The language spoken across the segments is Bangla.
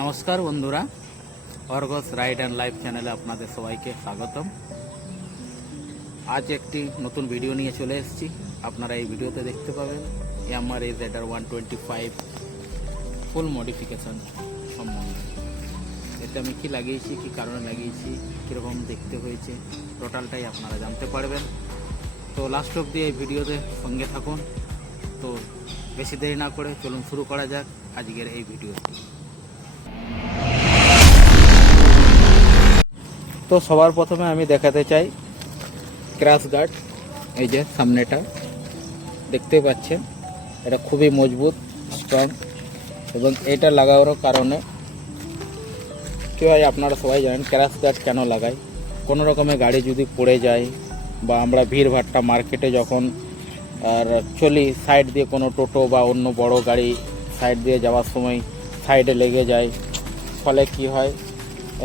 নমস্কার বন্ধুরা, অর্গস রাইড অ্যান্ড লাইফ চ্যানেলে আপনাদের সবাইকে স্বাগতম। আজ একটি নতুন ভিডিও নিয়ে চলে এসেছি। আপনারা এই ভিডিওতে দেখতে পাবেন ইয়ামাহা ZR 125 ফুল মডিফিকেশন সম্বন্ধে। এতে আমি কি লাগিয়েছি, কি কারণে লাগিয়েছি, কীরকম দেখতে হয়েছে, টোটালটাই আপনারা জানতে পারবেন। তো লাস্ট অবধি এই ভিডিওতে সঙ্গে থাকুন। তো বেশি দেরি না করে চলুন শুরু করা যাক আজকের এই ভিডিও। তো সবার প্রথমে আমি দেখাতে চাই ক্র্যাশ গার্ড। এই যে সামনেটা দেখতে পাচ্ছেন, এটা খুবই মজবুত, স্ট্রং, এবং এটা লাগানোর কারণে কী হয় আপনারা সবাই জানেন ক্র্যাশ গার্ড কেন লাগাই। কোনো রকমের গাড়ি যদি পড়ে যায় বা আমরা ভিড়ভাট্টা মার্কেটে যখন আর চলি, সাইড দিয়ে কোনো টোটো বা অন্য বড় গাড়ি সাইড দিয়ে যাওয়ার সময় সাইডে লেগে যায়, ফলে কি হয়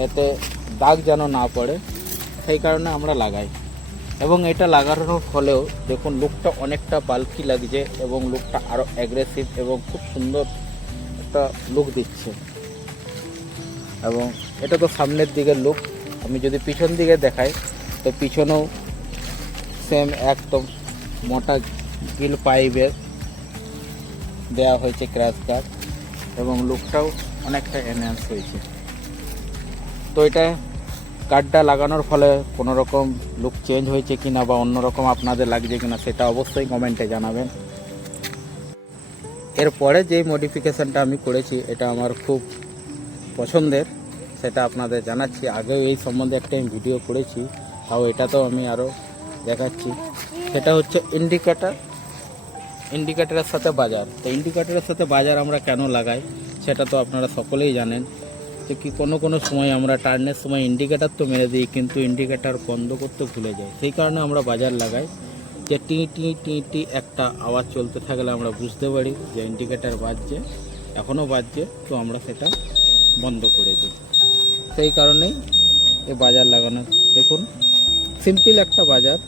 এতে দাগ যেন না পড়ে, সেই কারণে আমরা লাগাই। এবং এটা লাগানোর ফলেও দেখুন লুকটা অনেকটা বাল্কি লাগছে এবং লুকটা আরও অ্যাগ্রেসিভ এবং খুব সুন্দর একটা লুক দিচ্ছে। এবং এটা তো সামনের দিকের লুক। আমি যদি পিছন দিকে দেখাই তো পিছনেও সেম একদম মোটা গিল পাইপের দেওয়া হয়েছে ক্র্যাশ গার্ড, এবং লুকটাও অনেকটা এনহ্যান্স হয়েছে। তো এটা গার্ডটা লাগানোর ফলে কোনো রকম লুক চেঞ্জ হয়েছে কিনা বা অন্যরকম আপনাদের লাগছে কিনা সেটা অবশ্যই কমেন্টে জানাবেন। এরপরে যেই মডিফিকেশানটা আমি করেছি এটা আমার খুব পছন্দের, সেটা আপনাদের জানাচ্ছি। আগেও এই সম্বন্ধে একটা আমি ভিডিও করেছি, তাও এটাতেও আমি আরও দেখাচ্ছি। সেটা হচ্ছে ইন্ডিকেটারের সাথে বাজার। তো ইন্ডিকেটারের সাথে বাজার আমরা কেন লাগাই সেটা তো আপনারা সকলেই জানেন। তো কি কোনো সময় আমরা টার্নের সময় ইন্ডিকেটার তো মেরে দিই, কিন্তু ইন্ডিকেটার বন্ধ করতে ভুলে যাই, সেই কারণে আমরা বাজার লাগাই। যে টি টি টি টি একটা আওয়াজ চলতে থাকলে আমরা বুঝতে পারি যে ইন্ডিকেটার বাজছে, এখনও বাজছে, তো আমরা সেটা বন্ধ করে দিই। সেই কারণেই এই বাজার লাগানো। দেখুন সিম্পল একটা বাজার,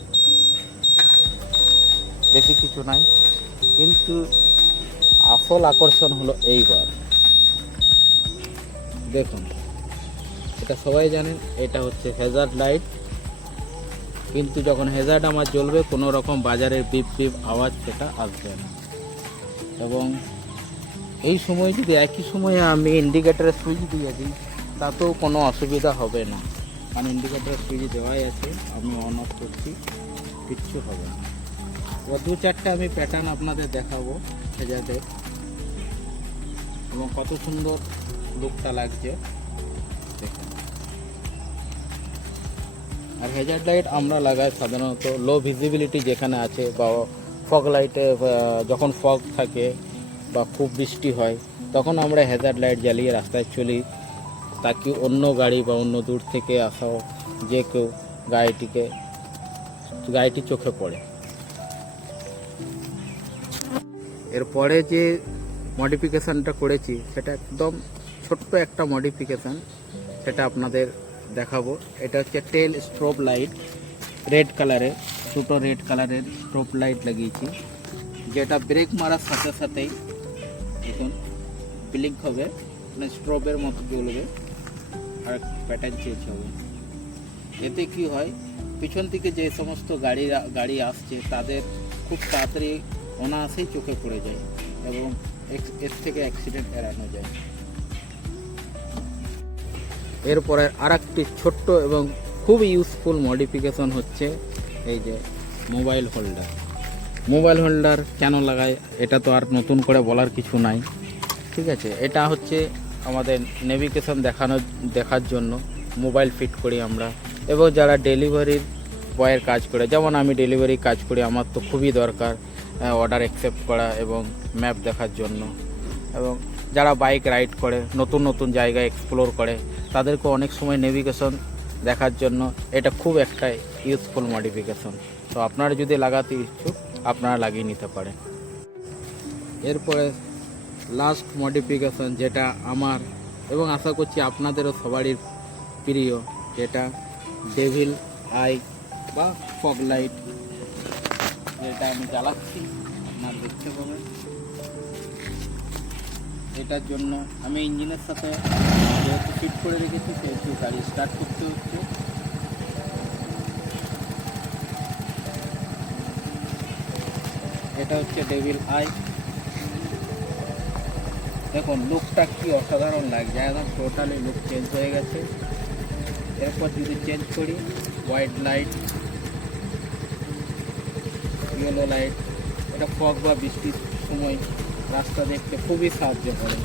বেশি কিছু নাই, কিন্তু আসল আকর্ষণ হলো এইবার দেখুন। এটা সবাই জানেন এটা হচ্ছে হ্যাজার্ড লাইট, কিন্তু যখন হ্যাজার্ড আমার জ্বলবে কোনো রকম বাজারের বিপ বিপ আওয়াজ সেটা আসবে না। এবং এই সময় যদি একই সময়ে আমি ইন্ডিকেটারের সুইচ দিয়ে দিই তাতেও কোনো অসুবিধা হবে না, কারণ ইন্ডিকেটারের সুইচ দেওয়াই আছে, আমি অন অফ করছি, কিচ্ছু হবে না। ও দু চারটে আমি প্যাটার্ন আপনাদের দেখাবো হ্যাজার্ডের, এবং কত সুন্দর লুকটা লাগছে দেখুন। আর হ্যাজার্ড লাইট আমরা লাগাই সাধারণত লো ভিজিবিলিটি যেখানে আছে, বা ফগ লাইটে যখন ফগ থাকে বা খুব বৃষ্টি হয় তখন আমরা হ্যাজার্ড লাইট জ্বালিয়ে রাস্তায় চলি, তাকে অন্য গাড়ি বা অন্য দূর থেকে আসাও যে কেউ গাড়িটি চোখে পড়ে। এরপরে যে মডিফিকেশানটা করেছি সেটা একদম ছোট্ট একটা মডিফিকেশান, সেটা আপনাদের দেখাবো। এটা হচ্ছে টেল স্ট্রোব লাইট, রেড কালারের, দুটো রেড কালারের স্ট্রোব লাইট লাগিয়েছি, যেটা ব্রেক মারার সাথে সাথেই দেখুন ব্লিঙ্ক হবে, মানে স্ট্রোবের মতো জ্বলবে আর প্যাটার্ন চেঞ্জ হবে। এতে কি হয়, পিছন থেকে যে সমস্ত গাড়ি আসছে তাদের খুব তাড়াতাড়ি অনায়াসেই চোখে পড়ে যায় এবং এর থেকে অ্যাক্সিডেন্ট এড়ানো যায়। এরপরে আর একটি ছোট্ট এবং খুব ইউজফুল মডিফিকেশন হচ্ছে এই যে মোবাইল হোল্ডার কেন লাগাই এটা তো আর নতুন করে বলার কিছু নাই, ঠিক আছে। এটা হচ্ছে আমাদের নেভিগেশন দেখার জন্য মোবাইল ফিট করি আমরা, এবং যারা ডেলিভারির বয়ের কাজ করে, যেমন আমি ডেলিভারি কাজ করি, আমার তো খুবই দরকার অর্ডার অ্যাকসেপ্ট করা এবং ম্যাপ দেখার জন্য। এবং যারা বাইক রাইড করে, নতুন জায়গায় এক্সপ্লোর করে, তাদেরকে অনেক সময় নেভিগেশন দেখার জন্য এটা খুব একটা ইউজফুল মডিফিকেশন। তো আপনারা যদি লাগাতে ইচ্ছুক আপনারা লাগিয়ে নিতে পারেন। এরপরে লাস্ট মডিফিকেশন যেটা আমার এবং আশা করছি আপনাদেরও সবারই প্রিয়, যেটা ডেভিল আই বা ফগ লাইট, যেটা আমি জ্বালাচ্ছি আপনারা দেখতে পাবেন। এটার জন্য আমি ইঞ্জিনের সাথে যেহেতু ফিট করে রেখেছি সেহেতু গাড়ি স্টার্ট করতে হচ্ছে। এটা হচ্ছে ডেভিল আই। দেখুন লুকটা কি অসাধারণ লাগছে, একদম টোটালি লুক চেঞ্জ হয়ে গেছে। এরপর যদি চেঞ্জ করি হোয়াইট লাইট, ইয়েলো লাইট, এটা ফগ বা বৃষ্টির সময় রাস্তা দেখতে খুবই সাহায্য করে।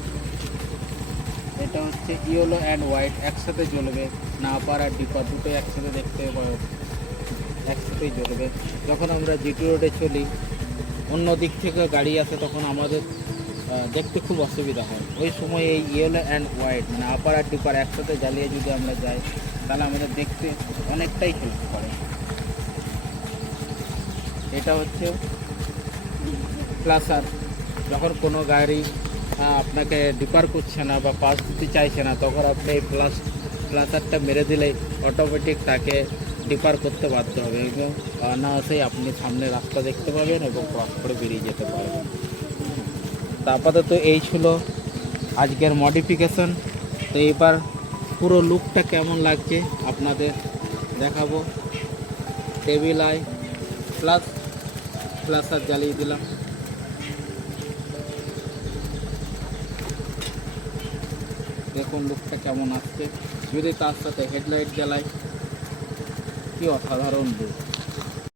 এটা হচ্ছে ইয়েলো অ্যান্ড হোয়াইট একসাথে জ্বলবে, না আপার আর ডিপার দুটোই একসাথে দেখতে একসাথেই জ্বলবে। যখন আমরা জিটি রোডে চলি, অন্য দিক থেকে গাড়ি আসে, তখন আমাদের দেখতে খুব অসুবিধা হয়। ওই সময় এই ইয়েলো অ্যান্ড হোয়াইট মানে আপার আর ডিপার একসাথে জ্বালিয়ে যদি আমরা যাই, তাহলে আমাদের দেখতে অনেকটাই হেল্প করে। এটা হচ্ছে প্লাসার। যখন কোনো গাড়ি আপনাকে ডিপার করছে না বা পাস দিতে চাইছে না, তখন আপনি এই প্লাসারটা মেরে দিলেই অটোমেটিক তাকে ডিপার করতে বাধ্য হবে এবং অনায়াসেই আপনি সামনে রাস্তা দেখতে পাবেন এবং ক্রস করে বেরিয়ে যেতে পারবেন। তা আপাতত এই ছিল আজকের মডিফিকেশন। তো এবার পুরো লুকটা কেমন লাগছে আপনাদের দেখাবো। ডেভিল আই প্লাস প্লাসার জ্বালিয়ে দিলাম। দেখুন লুকটা কেমন আসছে। যদি তার সাথে হেডলাইট জ্বালাই, কি অসাধারণ লুক।